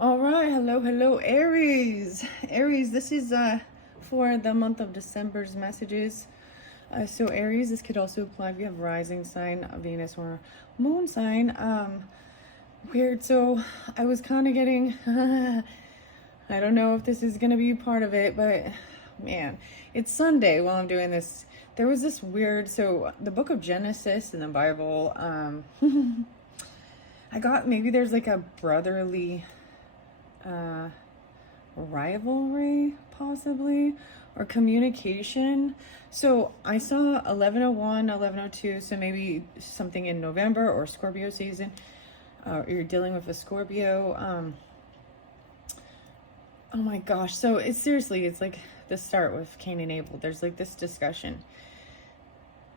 All right, hello, Aries. Aries, this is for the month of December's messages. So Aries, this could also apply if you have rising sign, Venus, or moon sign. Weird. So I was kind of getting, I don't know if this is gonna be part of it, but man, it's Sunday while I'm doing this. There was this weird. So the book of Genesis in the Bible. I got maybe there's like a brotherly rivalry possibly, or communication. So I saw 1101, 1102, so maybe something in November or Scorpio season. You're dealing with a Scorpio. Oh my gosh. So it's seriously, it's like the start with Cain and Abel. There's like this discussion.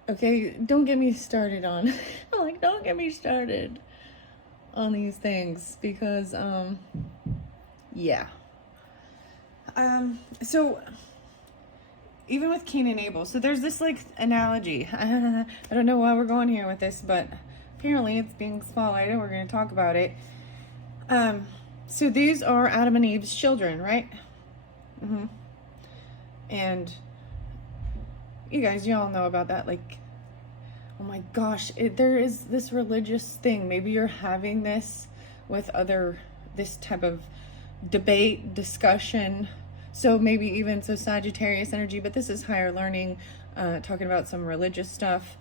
Okay, don't get me started on like don't get me started on these things because yeah. So even with Cain and Abel, so there's this like analogy. I don't know why we're going here with this, but apparently it's being spotlighted. We're going to talk about it. So these are Adam and Eve's children, right? And you guys, you all know about that. Like, oh my gosh, there is this religious thing. Maybe you're having this with this type of debate, discussion. So maybe even Sagittarius energy, but this is higher learning, talking about some religious stuff,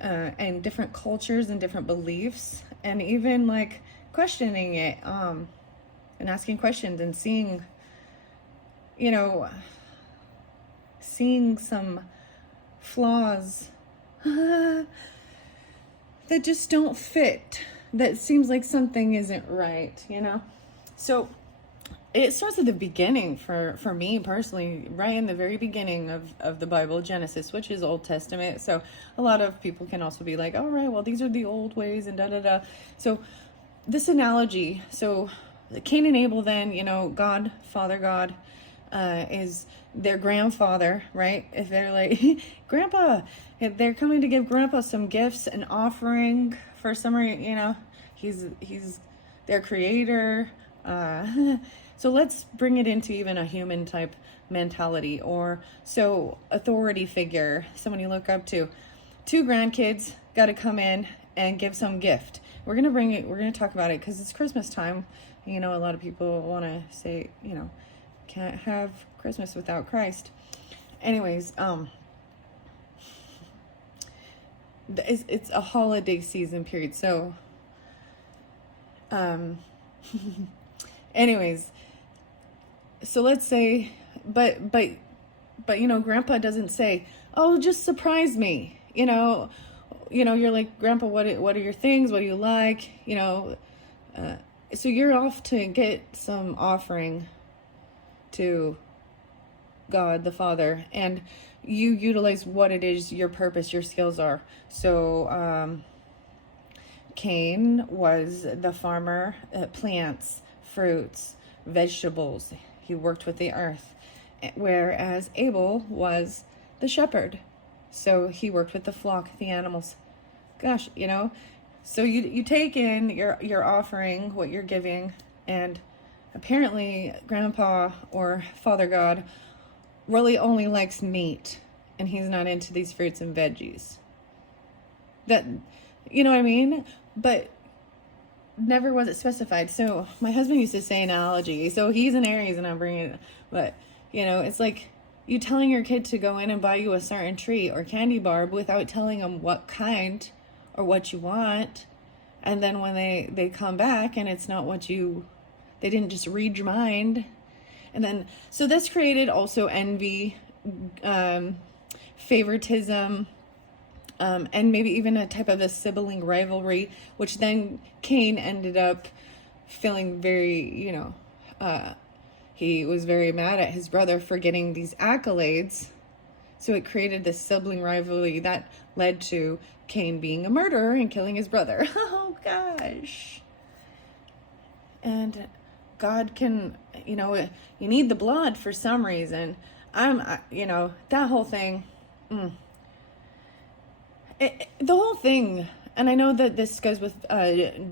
and different cultures and different beliefs, and even like questioning it, and asking questions and seeing some flaws that just don't fit. That seems like something isn't right, So it starts at the beginning for me personally, right in the very beginning of the Bible, Genesis, which is Old Testament. So a lot of people can also be like, all right, well, these are the old ways and da-da-da. So this analogy, so Cain and Abel then, God, Father God, is their grandfather, right? If they're like, Grandpa, if they're coming to give Grandpa some gifts, an offering for some reason, he's their creator. So let's bring it into even a human type mentality, or so authority figure, someone you look up to. Two grandkids got to come in and give some gift. We're going to talk about it because it's Christmas time. A lot of people want to say, can't have Christmas without Christ. Anyways, it's a holiday season period. So, anyways, so let's say, but Grandpa doesn't say, "Oh, just surprise me." You're like, Grandpa, what are your things? What do you like? So you're off to get some offering to God the Father, and you utilize what it is your purpose, your skills are. So Cain was the farmer, plants, fruits, vegetables. He worked with the earth, whereas Abel was the shepherd. So he worked with the flock, the animals. Gosh, so you take in your offering, what you're giving, and apparently Grandpa or Father God really only likes meat, and he's not into these fruits and veggies. That, you know what I mean? But never was it specified. So my husband used to say analogy. So he's an Aries, and I'm bringing it, but it's like you telling your kid to go in and buy you a certain treat or candy bar without telling them what kind or what you want, and then when they come back and it's not what they didn't just read your mind. And then, so this created also envy, favoritism, and maybe even a type of a sibling rivalry, which then Cain ended up feeling very, he was very mad at his brother for getting these accolades. So it created this sibling rivalry that led to Cain being a murderer and killing his brother. Oh gosh. And God can, you need the blood for some reason. That whole thing. The whole thing And I know that this goes with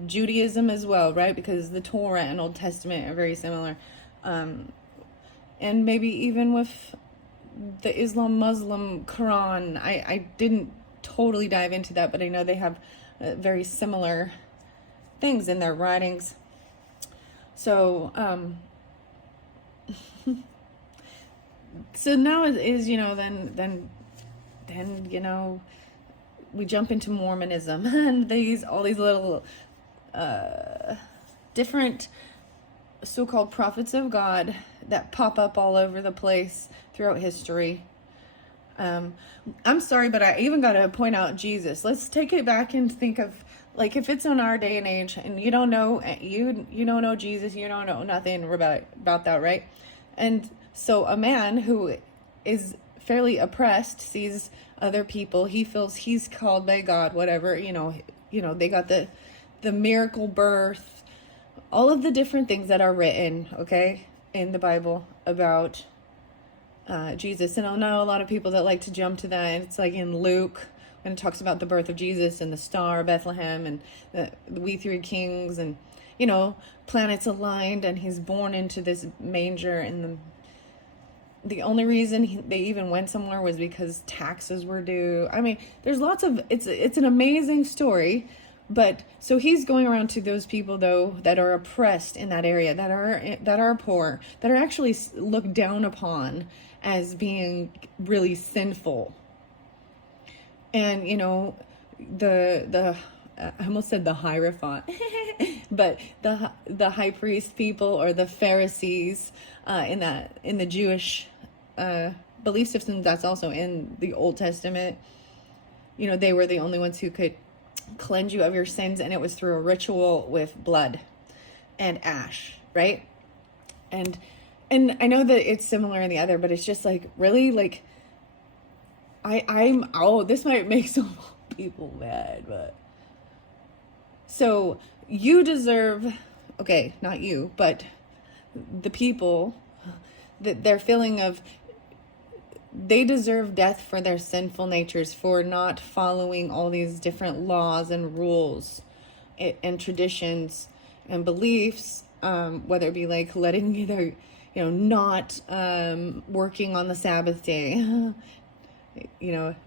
Judaism as well, right? Because the Torah and Old Testament are very similar. And maybe even with the Islam, Muslim, Quran. I didn't totally dive into that, but I know they have very similar things in their writings. So, so now it is, then, we jump into Mormonism and all these little, different so-called prophets of God that pop up all over the place throughout history. I'm sorry, but I even got to point out Jesus. Let's take it back and think of, like, if it's on our day and age and you don't know Jesus, you don't know nothing about that, right? And so a man who is fairly oppressed sees other people, he feels he's called by God, whatever, they got the miracle birth, all of the different things that are written, okay, in the Bible about Jesus. And I know a lot of people that like to jump to that. And it's like in Luke, when it talks about the birth of Jesus and the star of Bethlehem and the we three kings and, planets aligned, and he's born into this manger. And the only reason they even went somewhere was because taxes were due. I mean, there's lots of, it's an amazing story. But so he's going around to those people, though, that are oppressed in that area, that are poor, that are actually looked down upon as being really sinful. And, I almost said the Hierophant, but the high priest people, or the Pharisees, in the Jewish belief system that's also in the Old Testament, they were the only ones who could cleanse you of your sins, and it was through a ritual with blood and ash, right? And I know that it's similar in the other, but it's just like, really, like, this might make some people mad, but so you deserve, okay, not you, but the people, that their feeling of, they deserve death for their sinful natures, for not following all these different laws and rules and traditions and beliefs, whether it be like letting either, not working on the Sabbath day,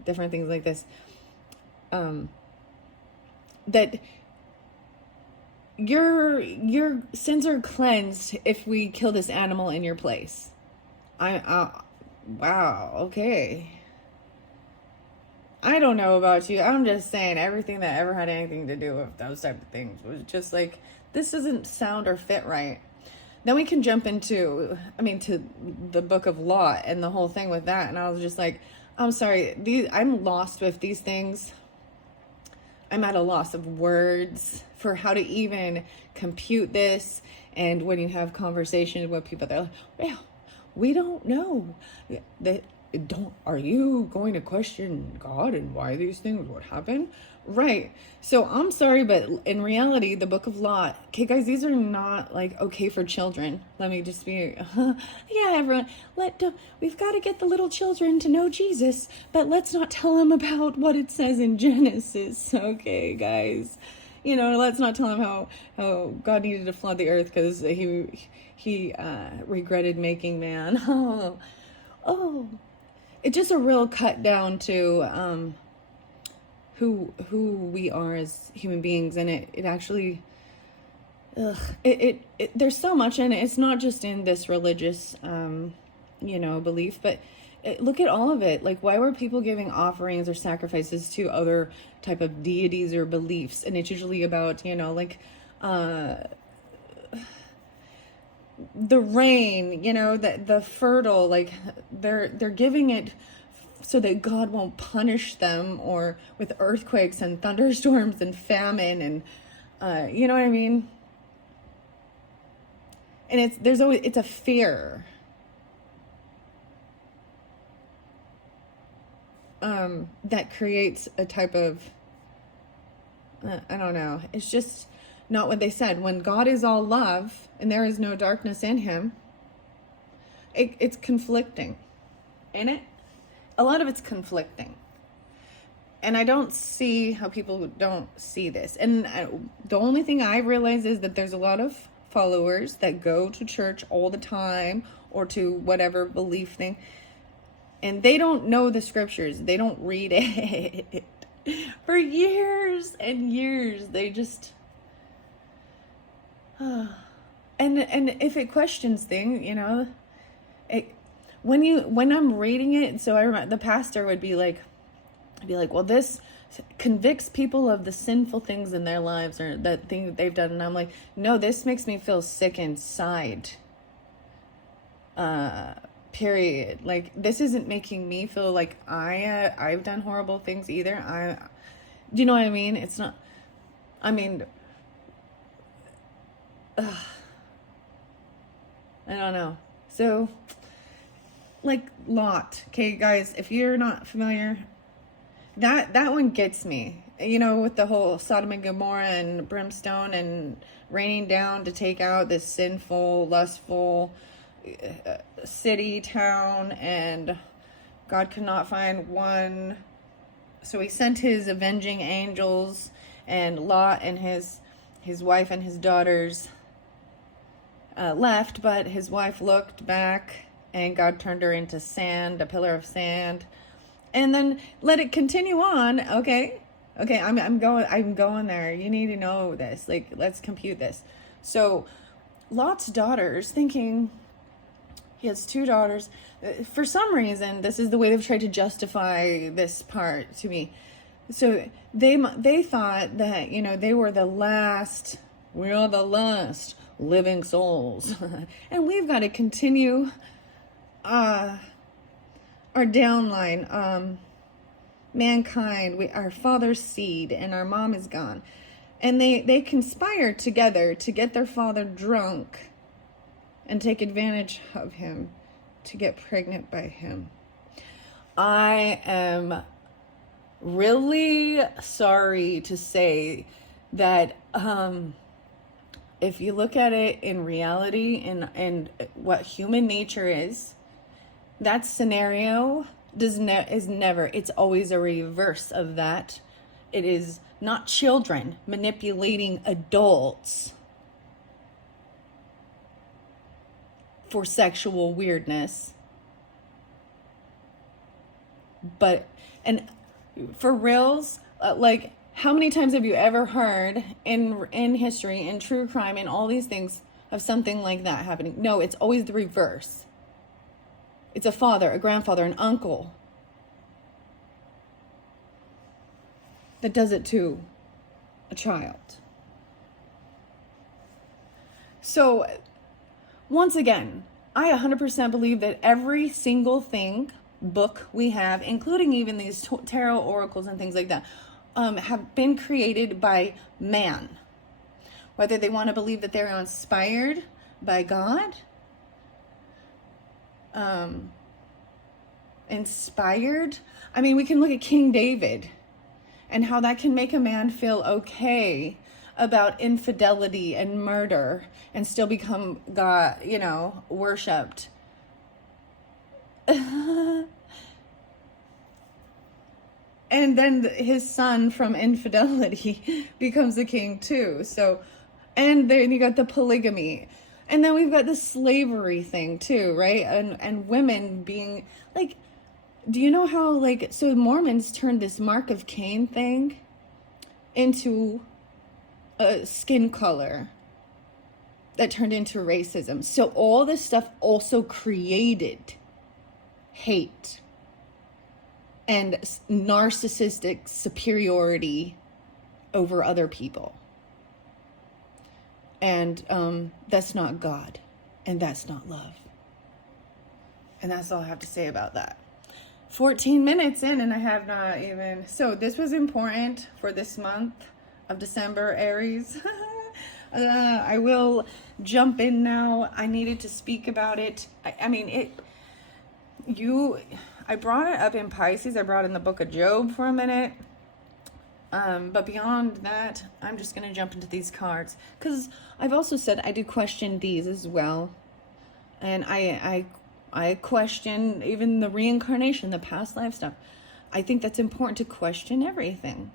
different things like this, that your sins are cleansed if we kill this animal in your place. Wow, okay. I don't know about you. I'm just saying, everything that ever had anything to do with those type of things was just like, this doesn't sound or fit right. Then we can jump to the book of Lot and the whole thing with that. And I was just like, I'm sorry, I'm lost with these things. I'm at a loss of words for how to even compute this. And when you have conversations with people, they're like, well, we don't know. Are you going to question God and why these things would happen? Right. So I'm sorry, but in reality, the book of Lot, okay, guys, these are not like okay for children. Let me just be, yeah, everyone, we've got to get the little children to know Jesus, but let's not tell them about what it says in Genesis. Okay, guys, let's not tell them how God needed to flood the earth because he regretted making man. Oh, it's just a real cut down to who we are as human beings, and it actually, there's so much in it. It's not just in this religious belief, but look at all of it. Like, why were people giving offerings or sacrifices to other type of deities or beliefs? And it's usually about the rain, the fertile, like they're giving it so that God won't punish them, or with earthquakes and thunderstorms and famine, and you know what I mean? And it's a fear. That creates a type of, I don't know. It's just not what they said. When God is all love and there is no darkness in him, it's conflicting, ain't it? A lot of it's conflicting. And I don't see how people don't see this. And the only thing I realize is that there's a lot of followers that go to church all the time or to whatever belief thing, and they don't know the scriptures. They don't read it for years and years. They just and if it questions things, when I'm reading it, so I remember the pastor would be like, well, this convicts people of the sinful things in their lives or that thing that they've done. And I'm like, no, this makes me feel sick inside. Period. Like, this isn't making me feel like I've done horrible things either. Do you know what I mean? It's not, I mean, I don't know. So, like, Lot. Okay, guys, if you're not familiar, that one gets me. With the whole Sodom and Gomorrah and brimstone and raining down to take out this sinful, lustful city, town, and God could not find one. So he sent his avenging angels, and Lot and his wife and his daughters left, but his wife looked back, and God turned her into sand, a pillar of sand. And then let it continue on. Okay, I'm going there. You need to know this. Like, let's compute this. So Lot's daughters, thinking he has 2 daughters. For some reason, this is the way they've tried to justify this part to me. So they thought that, they were the last, we're the last living souls. And we've got to continue our downline, mankind, our father's seed, and our mom is gone. And they conspire together to get their father drunk and take advantage of him to get pregnant by him. I am really sorry to say that if you look at it in reality and what human nature is, that scenario is never, it's always a reverse of that. It is not children manipulating adults for sexual weirdness. But, and for reals, like, how many times have you ever heard in history, in true crime, in all these things, of something like that happening? No, it's always the reverse. It's a father, a grandfather, an uncle that does it to a child. So, once again, I 100% believe that every single book we have, including even these tarot oracles and things like that, have been created by man. Whether they want to believe that they're inspired by God, inspired. I mean, we can look at King David and how that can make a man feel okay about infidelity and murder and still become God, worshipped. And then his son from infidelity becomes a king too. So, and then you got the polygamy. And then we've got the slavery thing too, right? And women being like, do you know how, like, so Mormons turned this Mark of Cain thing into a skin color that turned into racism. So all this stuff also created hate and narcissistic superiority over other people. And that's not God, and that's not love. And that's all I have to say about that. 14 minutes in, and I have not even... So this was important for this month of December, Aries. I will jump in now. I needed to speak about it. I brought it up in Pisces. I brought in the book of Job for a minute. But beyond that, I'm just going to jump into these cards. Because I've also said I do question these as well. And I question even the reincarnation, the past life stuff. I think that's important to question everything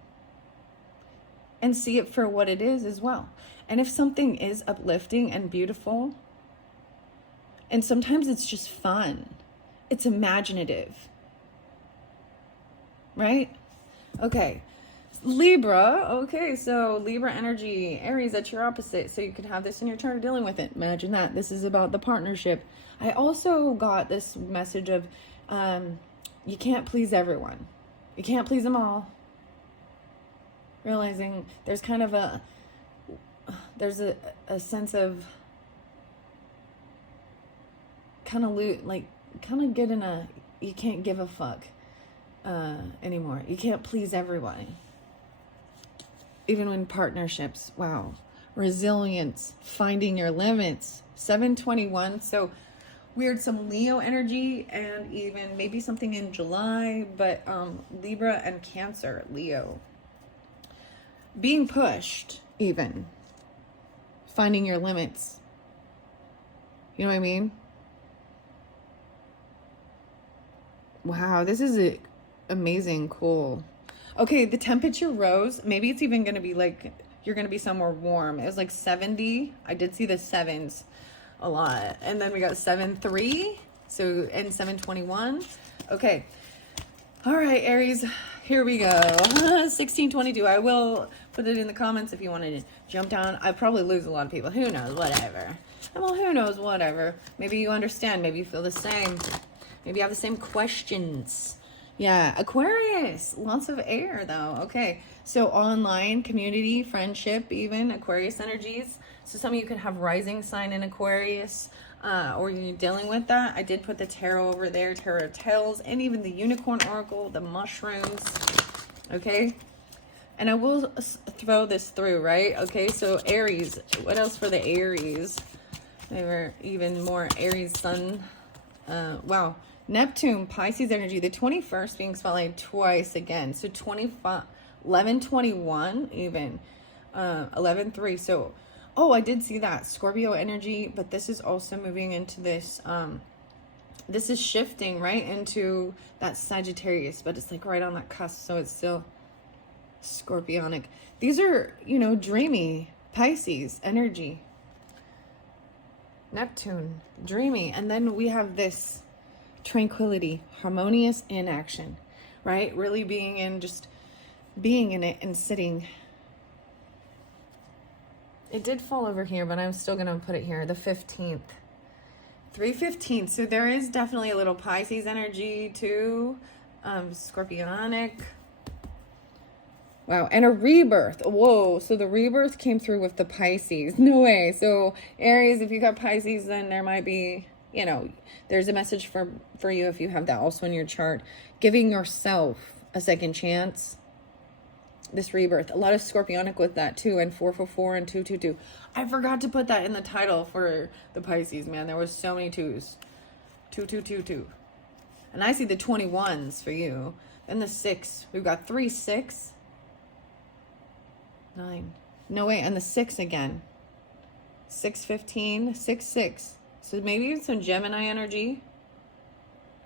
and see it for what it is as well. And if something is uplifting and beautiful, and sometimes it's just fun, it's imaginative, right? Okay, Libra. Okay, so Libra energy, Aries, that's your opposite. So you could have this in your chart of dealing with it. Imagine that. This is about the partnership. I also got this message of you can't please everyone. You can't please them all. Realizing there's kind of a sense of kind of get in a, you can't give a fuck anymore. You can't please everybody. Even when partnerships, wow. Resilience, finding your limits. 721, so weird, some Leo energy, and even maybe something in July, but Libra and Cancer, Leo. Being pushed, even. Finding your limits. You know what I mean? Wow, this is amazing, cool. Okay, the temperature rose. Maybe it's even going to be like, you're going to be somewhere warm. It was like 70. I did see the sevens a lot. And then we got 7-3. So, and 721. Okay. All right, Aries, here we go. 1622. I will put it in the comments if you wanted to jump down. I probably lose a lot of people. Who knows? Whatever. Well, who knows? Whatever. Maybe you understand. Maybe you feel the same. Maybe you have the same questions. Yeah, Aquarius, lots of air though. Okay, so online, community, friendship, even Aquarius energies. So some of you could have rising sign in Aquarius, or you're dealing with that. I did put the tarot over there, tarot of tails, and even the unicorn oracle, the mushrooms. Okay, and I will throw this through, right? Okay, so Aries, what else for the Aries? They were even more Aries sun. Wow. Neptune, Pisces energy, the 21st being spotlighted twice again. So 25, 11:21 even, 11:3. So, oh, I did see that. Scorpio energy, but this is also moving into this, this is shifting right into that Sagittarius, but it's like right on that cusp. So it's still scorpionic. These are, you know, dreamy Pisces energy. Neptune, dreamy. And then we have this tranquility, harmonious inaction, right? Really being in, just being in it and sitting. It did fall over here, but I'm still going to put it here. The 15th. 3:15. So there is definitely a little Pisces energy too. Scorpionic. Wow, and a rebirth. Whoa, so the rebirth came through with the Pisces. No way. So Aries, if you got Pisces, then there might be, you know, there's a message for you if you have that also in your chart. Giving yourself a second chance. This rebirth. A lot of Scorpionic with that too. And 444 and 222. I forgot to put that in the title for the Pisces, man. There was so many twos. 2222. And I see the 21s for you. Then the 6. We've got 3, 6. 9. No way. And the 6 again. 615. 6, 6. So maybe it's some Gemini energy.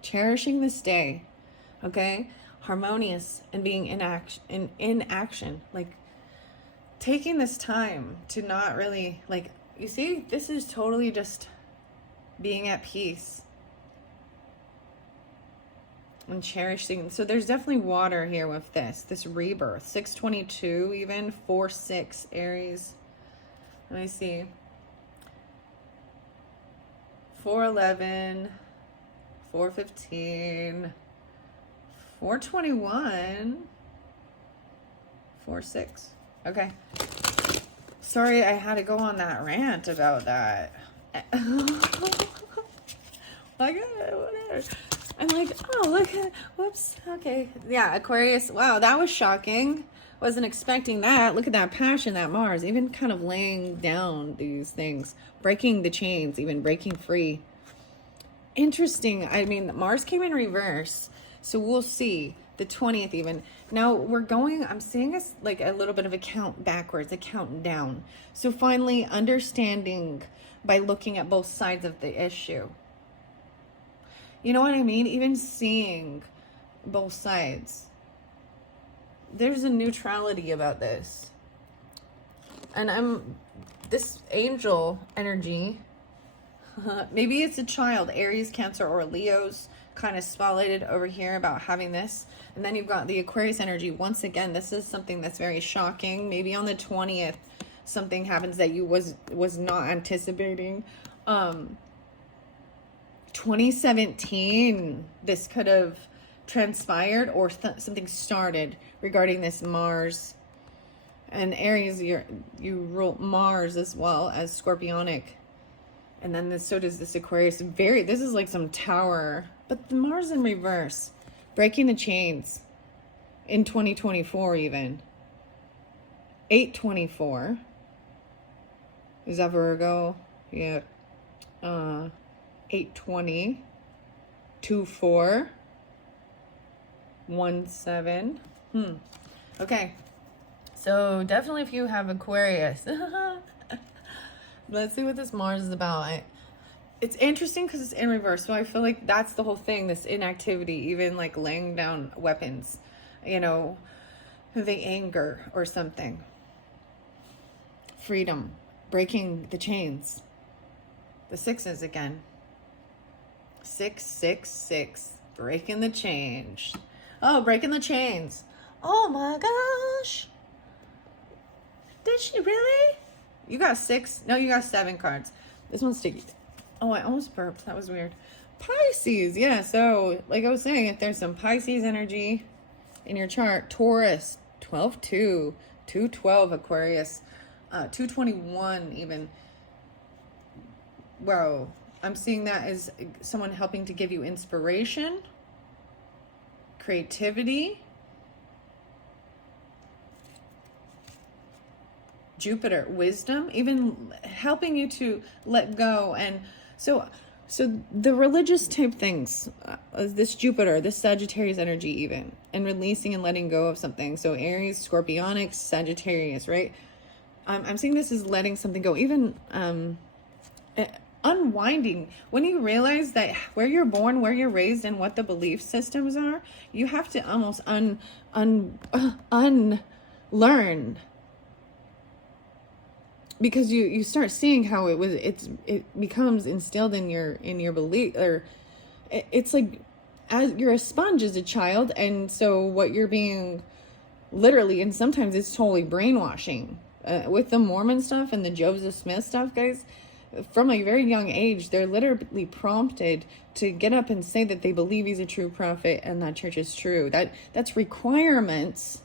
Cherishing this day. Okay? Harmonious and being in action. Like taking this time to not really, like, you see, this is totally just being at peace. And cherishing. So there's definitely water here with this rebirth. 622 even. 4-6 Aries. Let me see. 411. 415. 421. 4-6. Okay. Sorry I had to go on that rant about that. Like, whatever. I'm like, oh, look at, whoops, okay. Yeah, Aquarius, wow, that was shocking. Wasn't expecting that. Look at that passion, that Mars, even kind of laying down these things, breaking the chains, even breaking free. Interesting. I mean, Mars came in reverse, so we'll see. The 20th even. Now we're going, I'm seeing us like a little bit of a count backwards, a count down. So finally understanding by looking at both sides of the issue. You know what I mean? Even seeing both sides. There's a neutrality about this. And this angel energy, maybe it's a child, Aries, Cancer, or Leo's kind of spotlighted over here about having this. And then you've got the Aquarius energy. Once again, this is something that's very shocking. Maybe on the 20th, something happens that you was not anticipating. 2017, this could have transpired, or something started regarding this Mars. And Aries, you rule Mars as well as Scorpionic. And then so does this Aquarius. This is like some tower. But the Mars in reverse. Breaking the chains. In 2024 even. 8/24. Is that Virgo? Yeah. 8/20. 2/4. 1/7. Okay. So definitely if you have Aquarius. Let's see what this Mars is about. It's interesting because it's in reverse. So I feel like that's the whole thing, this inactivity, even like laying down weapons, you know, the anger or something. Freedom, breaking the chains. The sixes again. 666, breaking the chains. Oh, breaking the chains. Oh my gosh. Did she really? You got 6? No, you got 7 cards. This one's sticky. Oh, I almost burped. That was weird. Pisces. Yeah, so like I was saying, if there's some Pisces energy in your chart, Taurus, 12/2, 2/12 Aquarius, 2/21 even. Wow. I'm seeing that as someone helping to give you inspiration, creativity. Jupiter, wisdom, even helping you to let go. And so the religious type things, this Jupiter, this Sagittarius energy even, and releasing and letting go of something. So Aries, Scorpionic, Sagittarius, right? I'm seeing this as letting something go, even unwinding. When you realize that where you're born, where you're raised, and what the belief systems are, you have to almost unlearn. Because you start seeing how it becomes instilled in your belief, or it's like as you're a sponge as a child, and so what you're being literally, and sometimes it's totally brainwashing with the Mormon stuff and the Joseph Smith stuff, guys. From a very young age, they're literally prompted to get up and say that they believe he's a true prophet and that church is true. That's requirements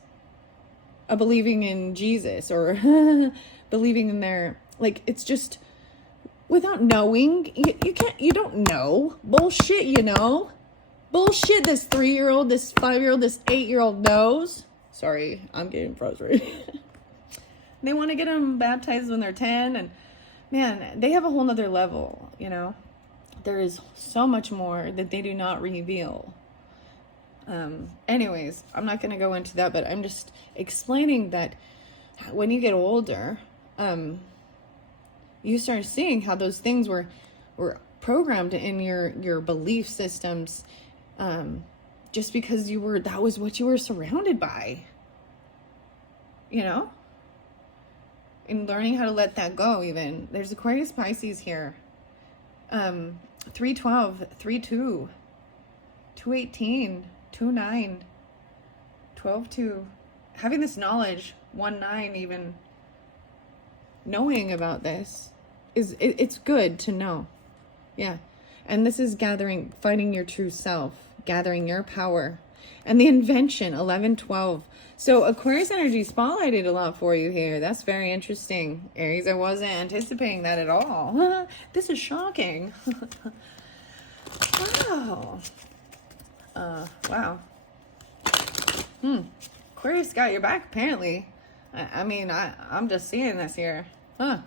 of believing in Jesus, or believing in their, like, it's just without knowing. You don't know. Bullshit, you know. Bullshit this 3-year-old, this 5-year-old, this 8-year-old knows. Sorry, I'm getting frustrated. They want to get them baptized when they're 10, and man, they have a whole nother level, you know. There is so much more that they do not reveal. Anyways, I'm not going to go into that, but I'm just explaining that when you get older, you start seeing how those things were programmed in your belief systems, just because that was what you were surrounded by, you know, and learning how to let that go. Even there's Aquarius, Pisces here, 3/12, 3/2, 2/18, 2/9, 12/2, having this knowledge, 1/9 even. Knowing about this it's good to know. Yeah. And this is finding your true self, gathering your power, and the invention, 11/12. So Aquarius energy spotlighted a lot for you here. That's very interesting, Aries. I wasn't anticipating that at all. This is shocking. Wow. Wow. Aquarius got your back, apparently. I mean, I'm just seeing this here. Huh.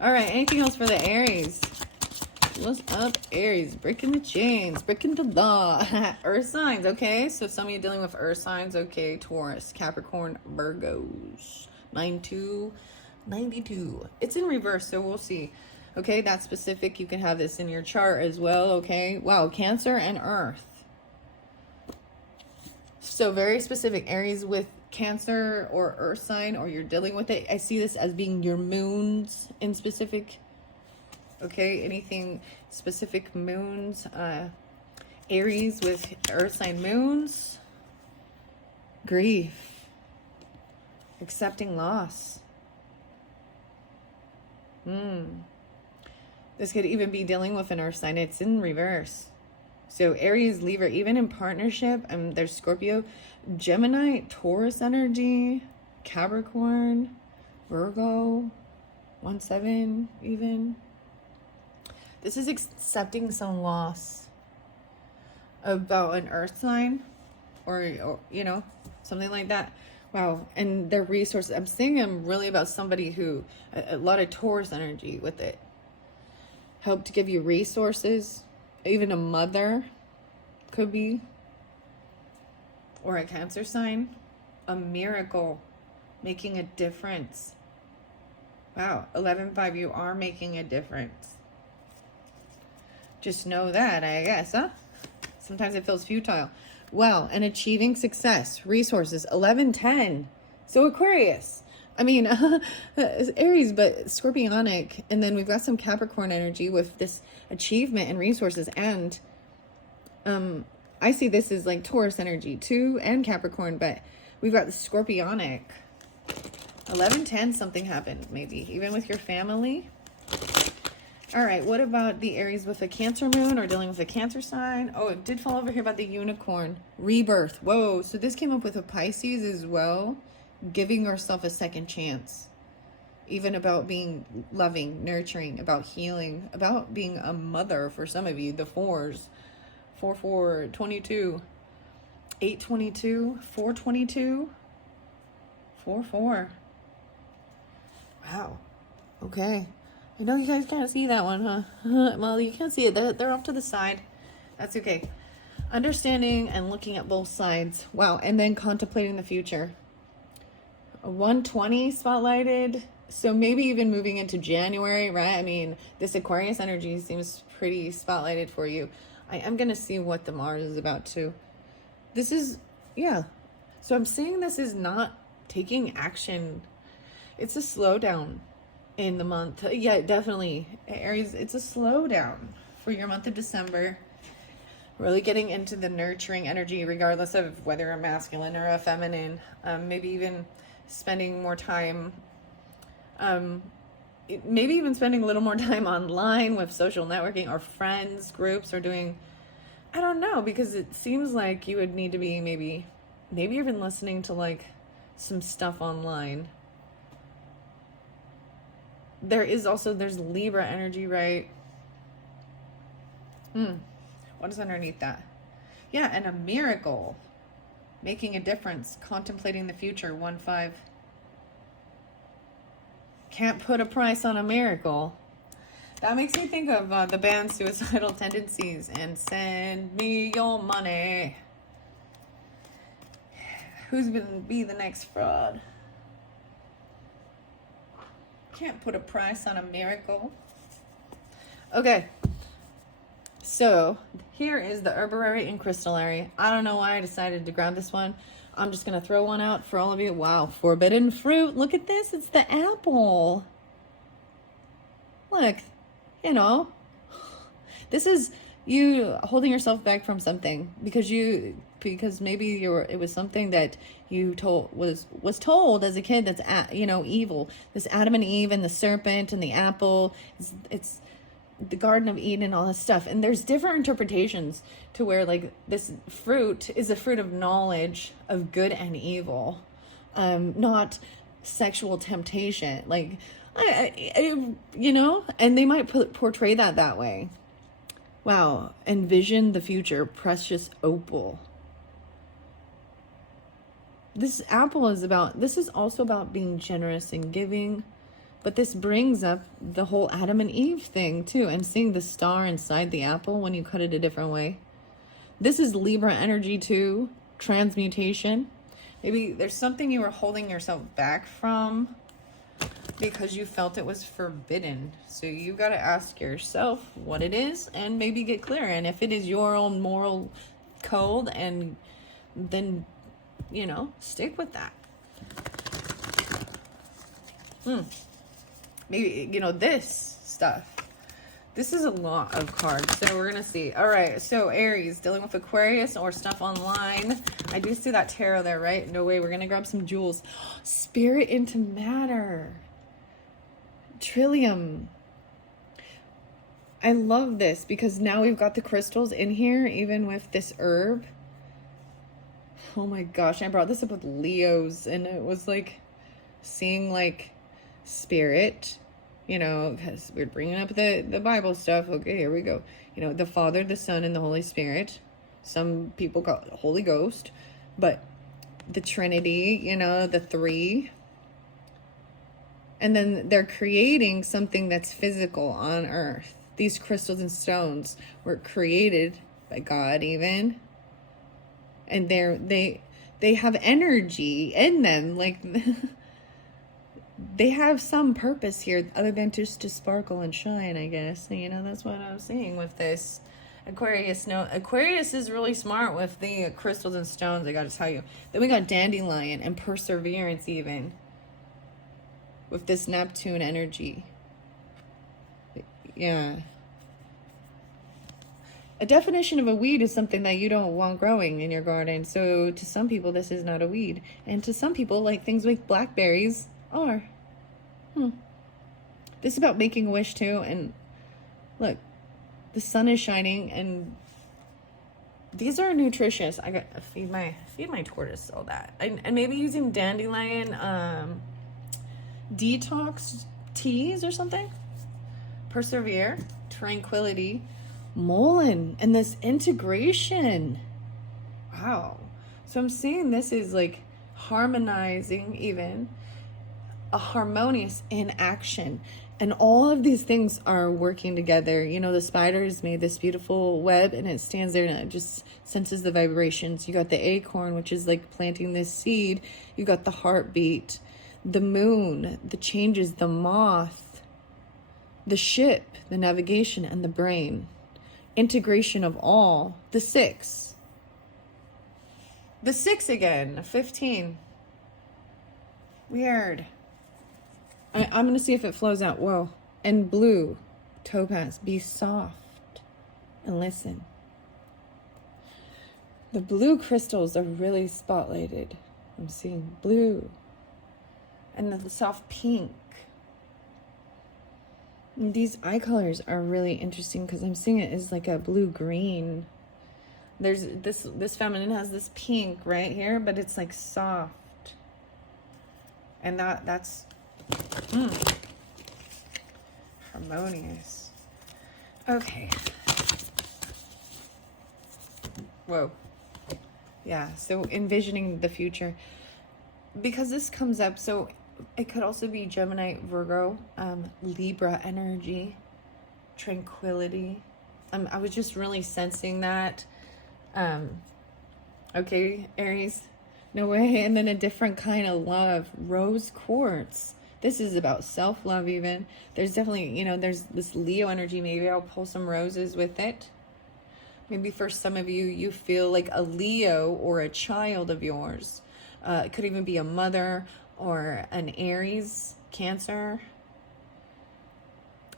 All right, anything else for the Aries? What's up, Aries? Breaking the chains, breaking the law. Earth signs, okay? So some of you dealing with earth signs, okay? Taurus, Capricorn, Virgos. 9/2, 92. It's in reverse, so we'll see. Okay, that's specific. You can have this in your chart as well, okay? Wow, Cancer and Earth. So very specific. Aries with Cancer or Earth sign, or you're dealing with it. I see this as being your moons in specific. Okay, anything specific moons. Aries with Earth sign moons. Grief. Accepting loss. This could even be dealing with an Earth sign. It's in reverse. So Aries, Libra, even in partnership, there's Scorpio, Gemini, Taurus energy, Capricorn, Virgo, 1-7 even. This is accepting some loss about an Earth sign or you know, something like that. Wow. And their resources. I'm seeing them really about somebody who, a lot of Taurus energy with it. Help to give you resources. Even a mother could be. Or a Cancer sign. A miracle. Making a difference. Wow. 11-5, you are making a difference. Just know that, I guess, huh? Sometimes it feels futile. Well, and achieving success, resources, 11-10. So Aquarius. I mean, Aries, but Scorpionic. And then we've got some Capricorn energy with this achievement and resources. And I see this as like Taurus energy too, and Capricorn. But we've got the Scorpionic. 11-10, something happened maybe, even with your family. All right, what about the Aries with a Cancer moon or dealing with a Cancer sign? Oh, it did fall over here about the unicorn. Rebirth. Whoa, so this came up with a Pisces as well. Giving yourself a second chance. Even about being loving, nurturing, about healing, about being a mother for some of you. The 4s. 4-4, 22. 8-22, 4-22. 4-4. Wow. Okay. I know you guys can't see that one, huh? Well, you can't see it. They're off to the side. That's okay. Understanding and looking at both sides. Wow. And then contemplating the future. A 120 spotlighted. So maybe even moving into January, right? I mean, this Aquarius energy seems pretty spotlighted for you. I am going to see what the Mars is about too. This is, yeah. So I'm seeing this is not taking action. It's a slowdown in the month. Yeah, definitely. Aries, it's a slowdown for your month of December. Really getting into the nurturing energy, regardless of whether a masculine or a feminine. Maybe even spending more time, maybe even spending a little more time online with social networking or friends groups, or doing, I don't know, because it seems like you would need to be maybe even listening to like some stuff online. There's Libra energy, right? What is underneath that? Yeah, and a miracle. Making a difference. Contemplating the future. 1-5. Can't put a price on a miracle. That makes me think of the band Suicidal Tendencies and Send Me Your Money. Who's gonna be the next fraud? Can't put a price on a miracle. Okay. So here is the Herbarary and Crystallary. I don't know why I decided to grab this one. I'm just going to throw one out for all of you. Wow. Forbidden fruit. Look at this. It's the apple. Look, you know, this is you holding yourself back from something because maybe it was something that you was told as a kid that's evil. This Adam and Eve and the serpent and the apple, it's the Garden of Eden and all this stuff. And there's different interpretations to where like this fruit is a fruit of knowledge of good and evil, not sexual temptation. Like and they might portray that way. Wow. Envision the future, precious opal. This apple this is also about being generous and giving, but this brings up the whole Adam and Eve thing too, and seeing the star inside the apple when you cut it a different way. This is Libra energy too, transmutation. Maybe there's something you were holding yourself back from because you felt it was forbidden. So you got to ask yourself what it is and maybe get clear. And if it is your own moral code, and then you know, stick with that. Maybe, you know, this stuff. This is a lot of cards, so we're going to see. All right, so Aries, dealing with Aquarius or stuff online. I do see that tarot there, right? No way, we're going to grab some jewels. Spirit into matter. Trillium. I love this because now we've got the crystals in here, even with this herb. Oh my gosh, I brought this up with Leos, and it was like seeing like spirit, you know, because we're bringing up the Bible stuff. Okay, here we go. You know, the Father, the Son, and the Holy Spirit. Some people call it the Holy Ghost, but the Trinity, you know, the three. And then they're creating something that's physical on earth. These crystals and stones were created by God even. And they have energy in them. Like, they have some purpose here other than just to sparkle and shine, I guess. You know, that's what I was seeing with this Aquarius. No, Aquarius is really smart with the crystals and stones, I gotta tell you. Then we got dandelion and perseverance even. With this Neptune energy. Yeah. A definition of a weed is something that you don't want growing in your garden. So to some people, this is not a weed. And to some people, like things like blackberries are. This is about making a wish too. And look, the sun is shining and these are nutritious. I got to feed my tortoise all that. And maybe using dandelion, detox teas or something. Persevere, tranquility, Mullen, and this integration. Wow. So I'm seeing this is like harmonizing, even a harmonious in action, and all of these things are working together. You know, the spider has made this beautiful web and it stands there and it just senses the vibrations. You got the acorn, which is like planting this seed. You got the heartbeat, the moon, the changes, the moth, the ship, the navigation, and the brain. Integration of all. The six. The six again. 15. Weird. I'm going to see if it flows out. Whoa. And blue. Topaz. Be soft and listen. The blue crystals are really spotlighted. I'm seeing blue. And the soft pink. And these eye colors are really interesting because I'm seeing it as like a blue-green. There's this feminine has this pink right here, but it's like soft. And that's harmonious. Okay. Whoa. Yeah, so envisioning the future. Because this comes up, so it could also be Gemini, Virgo, Libra energy, tranquility. I was just really sensing that. Okay, Aries, no way. And then a different kind of love, rose quartz. This is about self-love even. There's definitely, you know, there's this Leo energy. Maybe I'll pull some roses with it. Maybe for some of you, you feel like a Leo or a child of yours. It could even be a mother or an Aries, Cancer.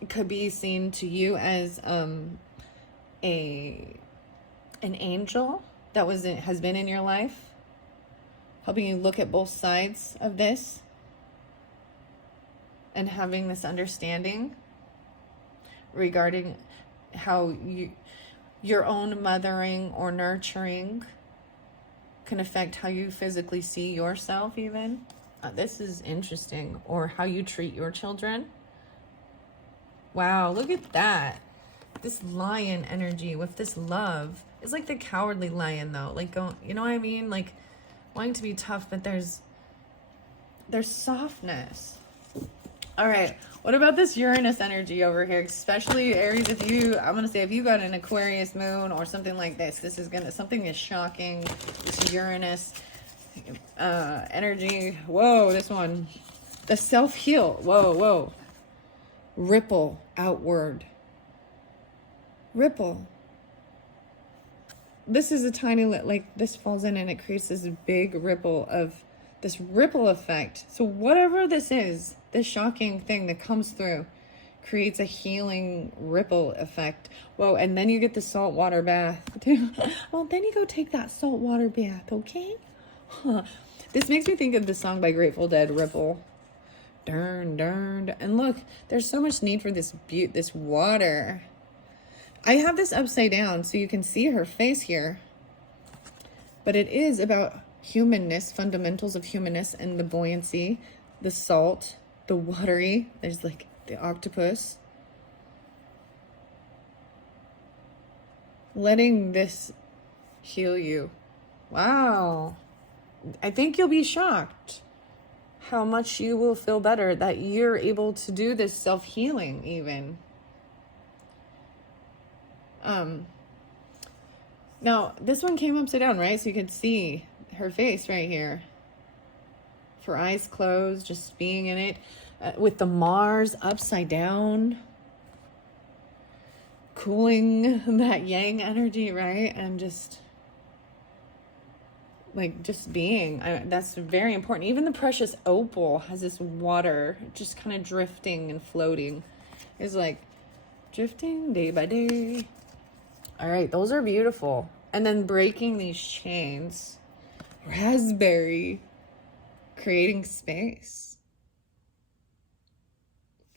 It could be seen to you as an angel that has been in your life, helping you look at both sides of this and having this understanding regarding how your own mothering or nurturing can affect how you physically see yourself even. This is interesting. Or how you treat your children. Wow, look at that. This lion energy with this love. It's like the cowardly lion though. Like, you know what I mean? Like wanting to be tough, but there's softness. All right, what about this Uranus energy over here? Especially Aries, I'm gonna say if you got an Aquarius moon or something like this, something is shocking. This Uranus energy. Whoa, this one. The self-heal. Whoa. Ripple outward. Ripple. this is a tiny, like this falls in and it creates this big ripple effect. So whatever this is, this shocking thing that comes through creates a healing ripple effect. Whoa, and then you get the salt water bath too. Well, then you go take that salt water bath, okay? Huh. This makes me think of the song by Grateful Dead, Ripple. Darn, darn. And look, there's so much need for this water. I have this upside down so you can see her face here. But it is about humanness, fundamentals of humanness, and the buoyancy, the salt, the watery. There's like the octopus. Letting this heal you. Wow. I think you'll be shocked how much you will feel better that you're able to do this self-healing even. Now this one came upside down, right? So you could see her face right here. Her eyes closed, just being in it, with the Mars upside down, cooling that yang energy, right? And just being. That's very important. Even the precious opal has this water just kind of drifting and floating. It's like drifting day by day. All right, those are beautiful. And then breaking these chains. Raspberry. Creating space.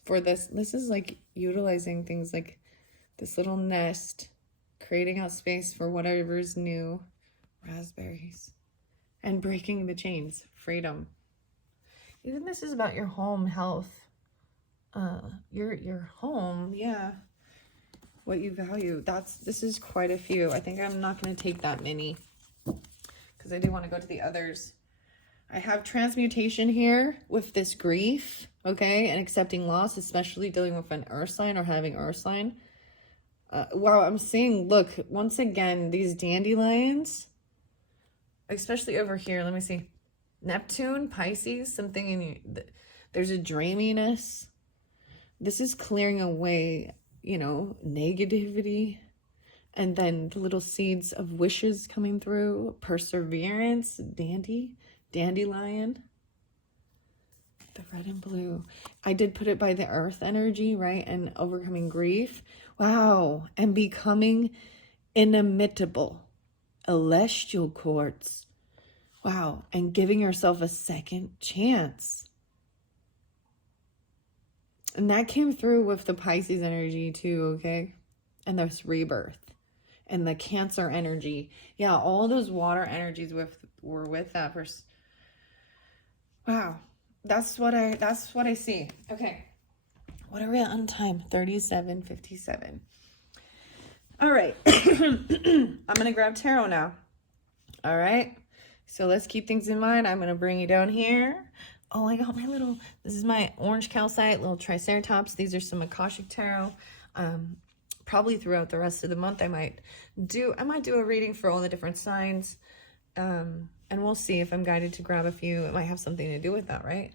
For this is like utilizing things like this little nest. Creating out space for whatever's new. Raspberries. And breaking the chains. Freedom. Even this is about your home health. Your home, yeah. What you value. This is quite a few. I think I'm not going to take that many because I do want to go to the others. I have transmutation here with this grief, okay, and accepting loss, especially dealing with an earth sign or having earth sign. Wow, I'm seeing, look, once again, these dandelions, especially over here. Let me see. Neptune, Pisces, something in you. There's a dreaminess. This is clearing away, you know, negativity, and then the little seeds of wishes coming through, perseverance, dandelion, the red and blue. I did put it by the earth energy, right? And overcoming grief. Wow. And becoming inimitable, celestial quartz. Wow. And giving yourself a second chance. And that came through with the Pisces energy too, okay? And this rebirth. And the Cancer energy. Yeah, all those water energies were with that person. Wow. That's what I see. Okay. What are we at on time? 37:57. All right. I'm going to grab tarot now. All right. So let's keep things in mind. I'm going to bring you down here. Oh, I got my this is my orange calcite, little triceratops. These are some Akashic Tarot. Probably throughout the rest of the month, I might do a reading for all the different signs. And we'll see if I'm guided to grab a few. It might have something to do with that, right?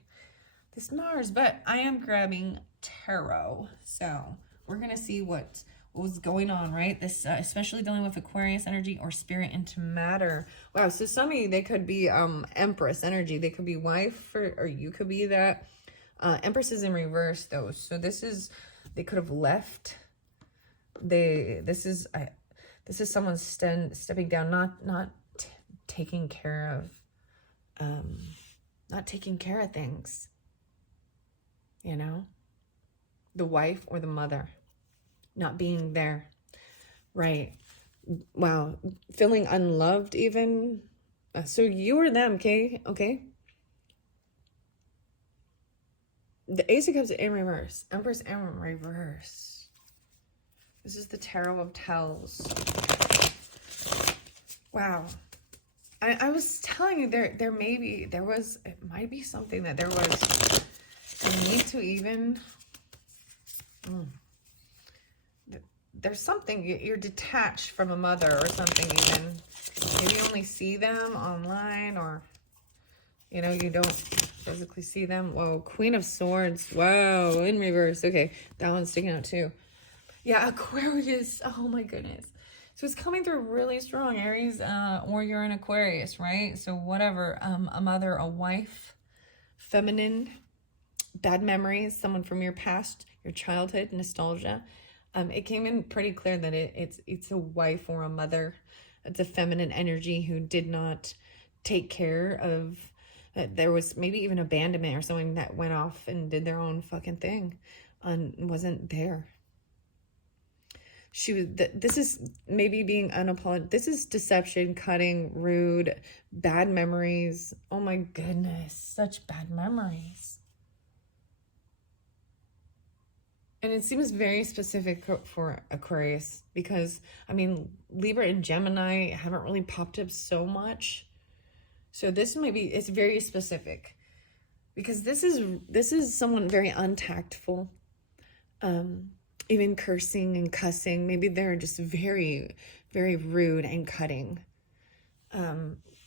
This Mars, but I am grabbing tarot. So we're going to see what was going on, right? This, especially dealing with Aquarius energy or spirit into matter. Wow. So some of you, they could be Empress energy. They could be wife or you could be that. Empress is in reverse though. So this is, they could have left. This is someone stepping down, not taking care of things, you know, the wife or the mother not being there, right? Wow. Feeling unloved even. So you or them, okay? The Ace of Cups in reverse. Empress in reverse. This is the Tarot of Tells. Wow. I was telling you there might be something that there was a need to even, there's something, you're detached from a mother or something even. Maybe you only see them online or, you know, you don't physically see them. Whoa, Queen of Swords. Wow, in reverse. Okay, that one's sticking out too. Yeah, Aquarius. Oh my goodness. So it's coming through really strong, Aries, or you're an Aquarius, right? So whatever, a mother, a wife, feminine, bad memories, someone from your past, your childhood, nostalgia. It came in pretty clear that it's a wife or a mother. It's a feminine energy who did not take care of, there was maybe even abandonment or someone that went off and did their own fucking thing and wasn't there. This is maybe being unapologetic. This is deception, cutting, rude, bad memories. Oh my goodness, such bad memories. And it seems very specific for Aquarius because, I mean, Libra and Gemini haven't really popped up so much. So this might be, it's very specific because this is someone very untactful. Even cursing and cussing. Maybe they're just very, very rude and cutting.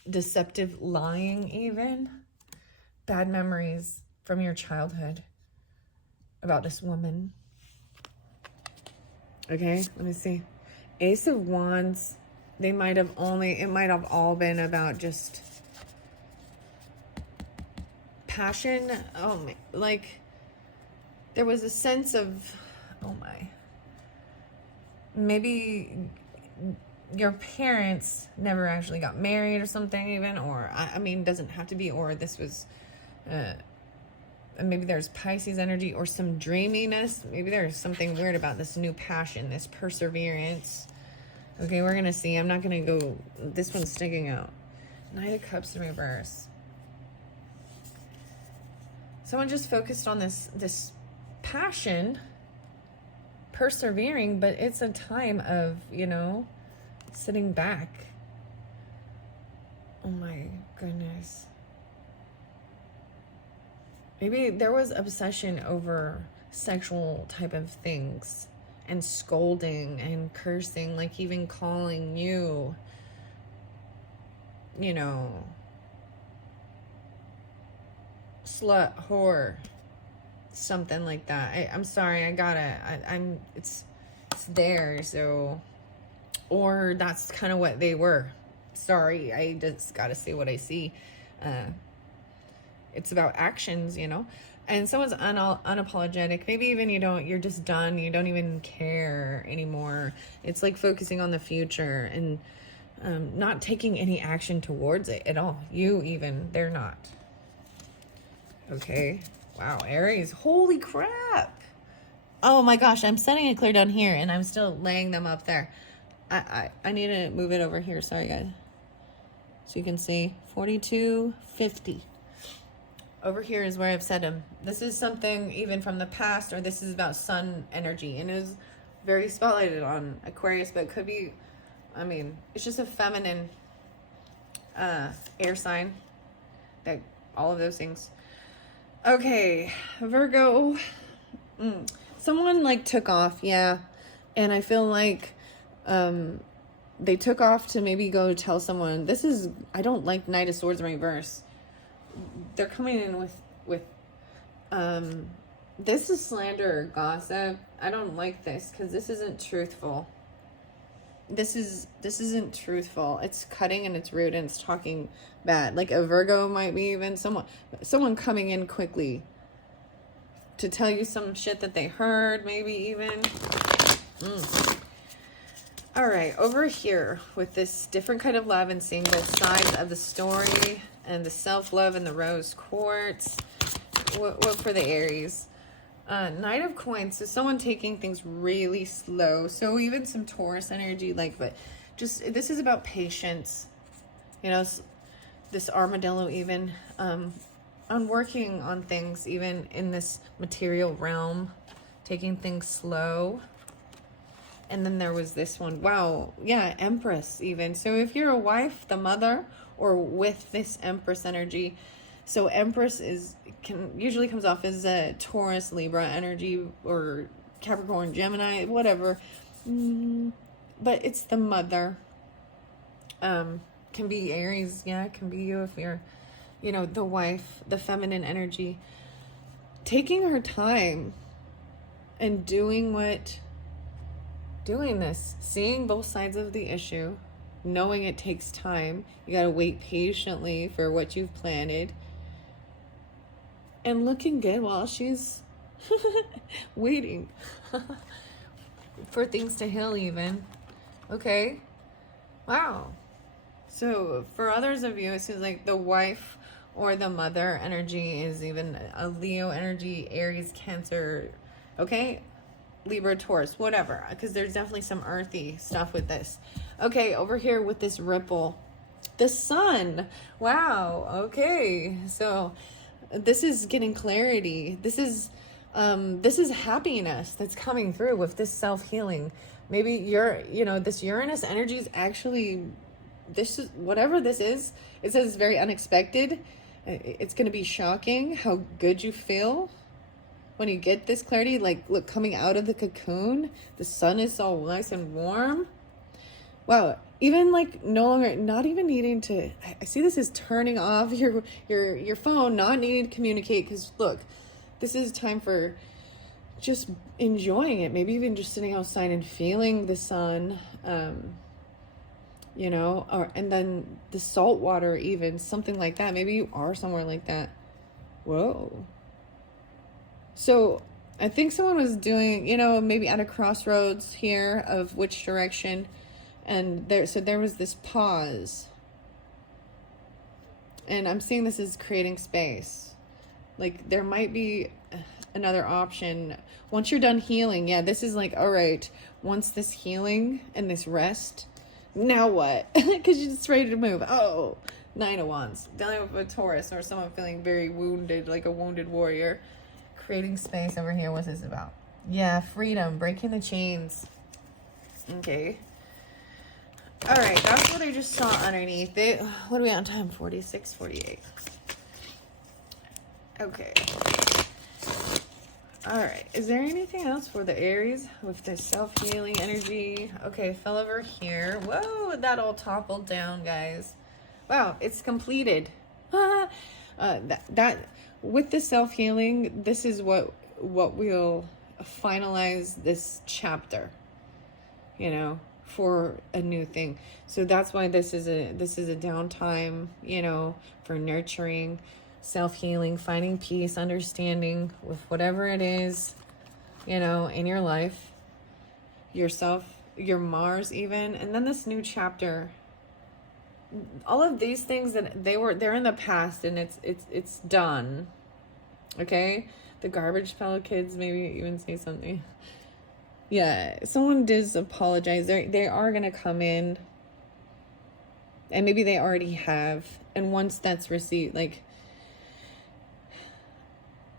Deceptive lying even. Bad memories from your childhood about this woman. Okay, let me see. Ace of Wands. It might have all been about just passion. Like there was a sense of, oh my, maybe your parents never actually got married or something even, or I mean, doesn't have to be, or this was, maybe there's Pisces energy or some dreaminess. Maybe there's something weird about this new passion, this perseverance. Okay, we're going to see. I'm not going to go, this one's sticking out. Knight of Cups in reverse. Someone just focused on this passion, persevering, but it's a time of, sitting back. Oh my goodness. Maybe there was obsession over sexual type of things and scolding and cursing, like even calling you, slut, whore, something like that. I'm sorry, it's there, so, or that's kind of what they were. Sorry, I just gotta say what I see. It's about actions, and someone's unapologetic. Maybe even you're just done. You don't even care anymore. It's like focusing on the future and not taking any action towards it at all. They're not. Okay. Wow, Aries. Holy crap. Oh my gosh, I'm setting it clear down here and I'm still laying them up there. I need to move it over here. Sorry, guys. So you can see 42, 50. Over here is where I've set them. This is something even from the past, or this is about sun energy. And it is very spotlighted on Aquarius, but it could be, it's just a feminine air sign. That all of those things. Okay, Virgo. Someone took off, yeah. And I feel like they took off to maybe go tell someone. I don't like Knight of Swords in reverse. They're coming in with this is slander or gossip. I don't like this because this isn't truthful. This isn't truthful. It's cutting and it's rude and it's talking bad. Like a Virgo might be even someone coming in quickly to tell you some shit that they heard, maybe even. All right, over here with this different kind of love and seeing both sides of the story and the self-love and the rose quartz. What for the Aries? Knight of Coins. So someone taking things really slow. So even some Taurus energy, but just, this is about patience. This armadillo even, on working on things, even in this material realm, taking things slow. And then there was this one. Wow. Yeah, Empress even. So if you're a wife, the mother, or with this Empress energy. So Empress usually comes off as a Taurus, Libra energy, or Capricorn, Gemini, whatever. But it's the mother. Can be Aries. Yeah, it can be you if you're, the wife, the feminine energy. Taking her time and doing what doing this, seeing both sides of the issue, knowing it takes time. You got to wait patiently for what you've planted, and looking good while she's waiting for things to heal even. Okay. Wow. So for others of you, it seems like the wife or the mother energy is even a Leo energy, Aries, Cancer. Okay. Libra, Taurus, whatever, because there's definitely some earthy stuff with this. Okay, over here with this ripple, the sun. Wow. Okay, so this is getting clarity. This is happiness that's coming through with this self-healing. Maybe this Uranus energy is actually, this is whatever this is. It says very unexpected. It's going to be shocking how good you feel when you get this clarity. Like, look, coming out of the cocoon, the sun is all nice and warm. Wow. Even like no longer, not even needing to, I see this as turning off your phone, not needing to communicate, because look, this is time for just enjoying it. Maybe even just sitting outside and feeling the sun, and then the salt water, even something like that. Maybe you are somewhere like that. Whoa. So I think someone was doing, maybe at a crossroads here of which direction. And there was this pause. And I'm seeing this as creating space. Like, there might be another option. Once you're done healing, this is like, all right, once this healing and this rest, now what? Because you're just ready to move. Oh, 9 of Wands. Dealing with a Taurus or someone feeling very wounded, like a wounded warrior. Creating space over here. What's this about? Yeah, freedom, breaking the chains. Okay. All right, that's what I just saw underneath it. What are we on time? 46, 48. Okay. All right. Is there anything else for the Aries with the self-healing energy? Okay, fell over here. Whoa, that all toppled down, guys. Wow, it's completed. That with the self-healing, this is what will finalize this chapter, for a new thing. So that's why this is a downtime, for nurturing, self-healing, finding peace, understanding with whatever it is, in your life, yourself, your Mars even. And then this new chapter, all of these things that they're in the past, and it's done. Okay. The garbage fellow kids maybe even say something. Yeah, someone does apologize. They are gonna come in, and maybe they already have. And once that's received, like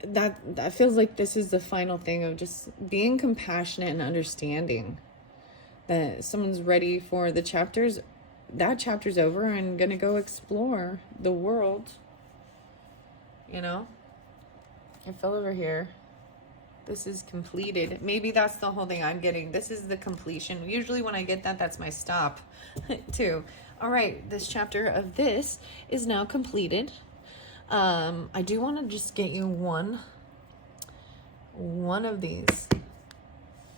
that feels like this is the final thing of just being compassionate and understanding that someone's ready for the chapters. That chapter's over and gonna go explore the world. I fell over here. This is completed. Maybe that's the whole thing I'm getting. This is the completion. Usually when I get that, that's my stop too. All right, this chapter of this is now completed. I do want to just get you one of these.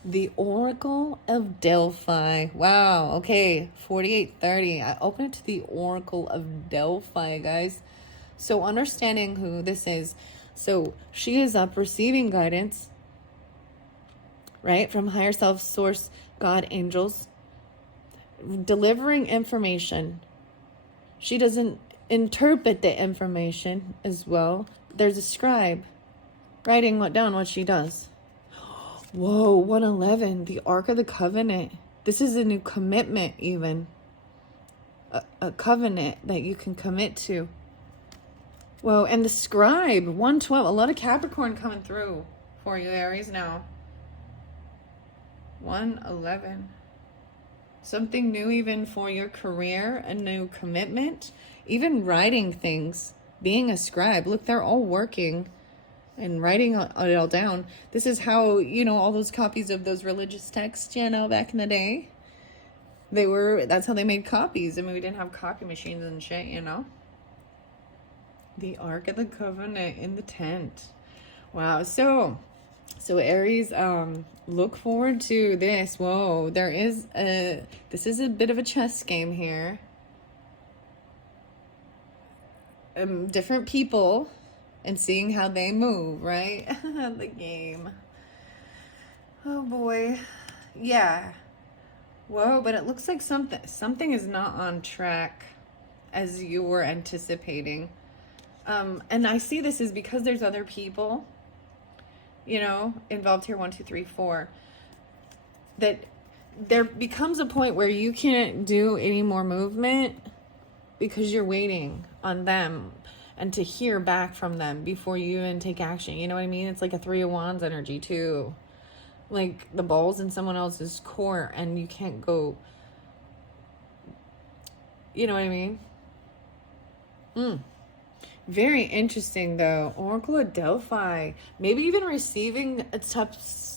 The Oracle of Delphi. Wow. Okay. 4830. I open it to the Oracle of Delphi, guys. So understanding who this is. So she is up receiving guidance, right? From higher self, source, God, angels. Delivering information. She doesn't interpret the information as well. There's a scribe writing down what she does. Whoa, 111, the Ark of the Covenant. This is a new commitment even. A covenant that you can commit to. Whoa, and the scribe, 112. A lot of Capricorn coming through for you, Aries, now. 111. Something new even for your career, a new commitment. Even writing things, being a scribe. Look, they're all working and writing it all down. This is how, all those copies of those religious texts, back in the day. That's how they made copies. I mean, we didn't have copy machines and shit, The Ark of the Covenant in the tent. Wow. So So Aries, look forward to this. Whoa, this is a bit of a chess game here. Different people and seeing how they move, right? The game. Oh boy. Yeah. Whoa, but it looks like something is not on track as you were anticipating. And I see this is because there's other people, involved here, 1, 2, 3, 4, that there becomes a point where you can't do any more movement because you're waiting on them and to hear back from them before you even take action. You know what I mean? It's like a 3 of Wands energy too. Like the ball's in someone else's court and you can't go, you know what I mean? Very interesting though. Oracle of Delphi. Maybe even receiving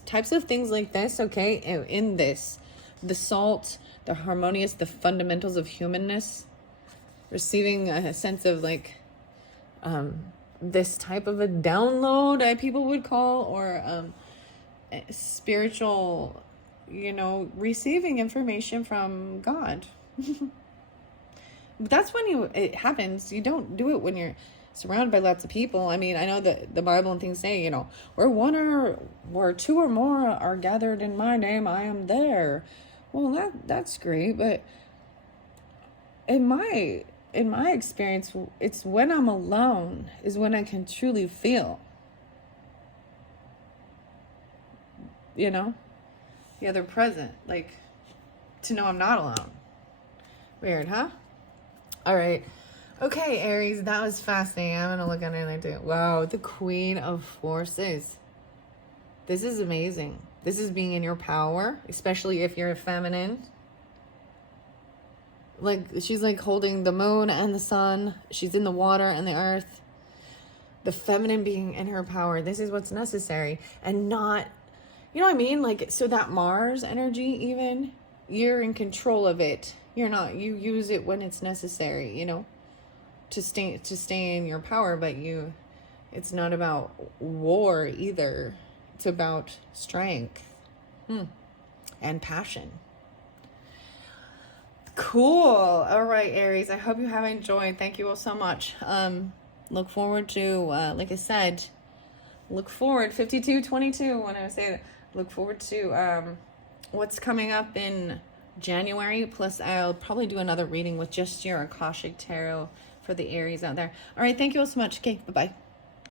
types of things like this, okay? In this. The salt, the harmonious, the fundamentals of humanness. Receiving a sense of like this type of a download, people would call, or spiritual, receiving information from God. That's when it happens. You don't do it when you're surrounded by lots of people. I mean, I know that the Bible and things say, where 2 or more are gathered in my name, I am there. Well, that's great, but in my experience, it's when I'm alone is when I can truly feel, the other present, like to know I'm not alone. Weird, huh? All right. Okay, Aries, that was fascinating. I'm going to look at it like that. Wow, the Queen of Forces. This is amazing. This is being in your power, especially if you're a feminine. Like, she's like holding the moon and the sun. She's in the water and the earth. The feminine being in her power. This is what's necessary. And not, you know what I mean? Like, so that Mars energy even, you're in control of it. You're not, you use it when it's necessary, to stay in your power, but it's not about war either. It's about strength and passion. Cool. All right, Aries, I hope you have enjoyed. Thank you all so much. Look forward to, like I said, look forward, 5222, when I say that, look forward to what's coming up in January. Plus, I'll probably do another reading with just your Akashic Tarot for the Aries out there. All right, thank you all so much. Okay, bye-bye.